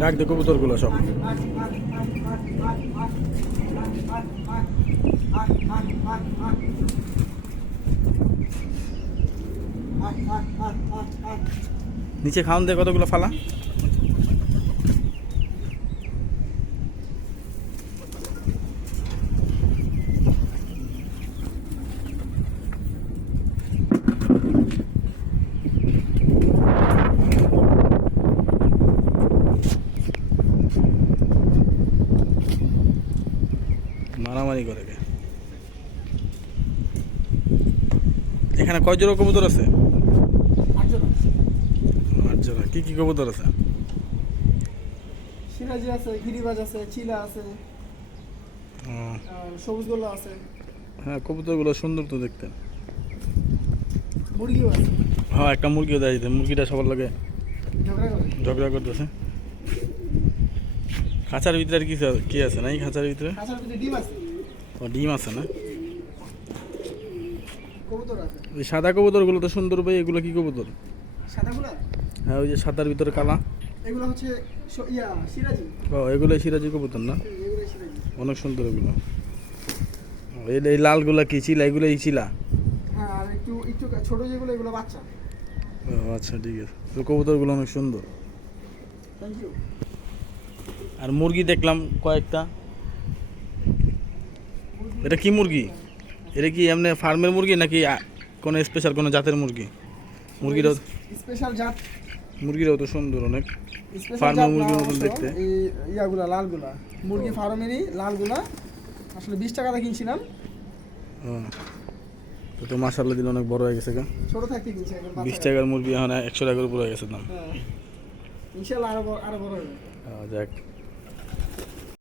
ডাক দে কবুতরগুলো সব। নিচে খাওয়ান দে কতগুলো ফালা। মারামারি করে গে। এখানে কয় জোড়া কবুতর আছে? 8 জোড়া। কি কি কবুতর আছে? সিরাজি আছে, গিরিবাজ আছে, চিলা আছে, সবুজ গোল্লা আছে। হ্যাঁ, কবুতরগুলো সুন্দর তো দেখতে। মুরগিও আছে। হ্যাঁ, একটা মুরগিও দেয়। মুরগিটা সবার লাগে ঝগড়া করে। ঝগড়া করতেছে। খাঁচার ভিতরে আর কি আছে নাই? খাঁচার ভিতরে খাঁচার ভিতরে ডিম আছে। ও, ডিম আছে না? কবুতর আছে। ওই সাদা কবুতরগুলো তো সুন্দর ভাই। এগুলো কি কবুতর? সাদাগুলা? হ্যাঁ, ওই যে সাদার ভিতরে কালা। এগুলো হচ্ছে সিরাজি। ও, এগুলো সিরাজি কবুতর না? এগুলো সিরাজি। অনেক সুন্দর এগুলো। এই লালগুলা কি চিলা? এগুলো এই চিলা? হ্যাঁ, আর একটু একটু ছোট যেগুলো এগুলো বাচ্চা। ও আচ্ছা, ঠিক আছে। তো কবুতরগুলো অনেক সুন্দর। Thank you. আর মুরগি দেখলাম কয়েকটা। এটা কি মুরগি? এটা কি এমনি ফার্মের মুরগি নাকি কোনো স্পেশাল কোনো জাতের মুরগি? মুরগিটাও স্পেশাল জাত। মুরগিটাও তো সুন্দর অনেক। স্পেশাল ফার্মের জাত মুরগির না মতন অবশ্য, দেখতে। এই ইয়াগুলা লালগুলা মুরগি ফার্মেরই লালগুলা। আসলে 20 টাকাতে কিনছিলাম। তো মাশাআল্লাহ দিল অনেক বড় হয়ে গেছে গা। ছোট থাকতে কিনছি এখন। 20 টাকার মুরগি এখন 100 টাকার উপরে হয়ে গেছে দাম। হ্যাঁ, ইনশাআল্লাহ আরো বড় হবে। যাক।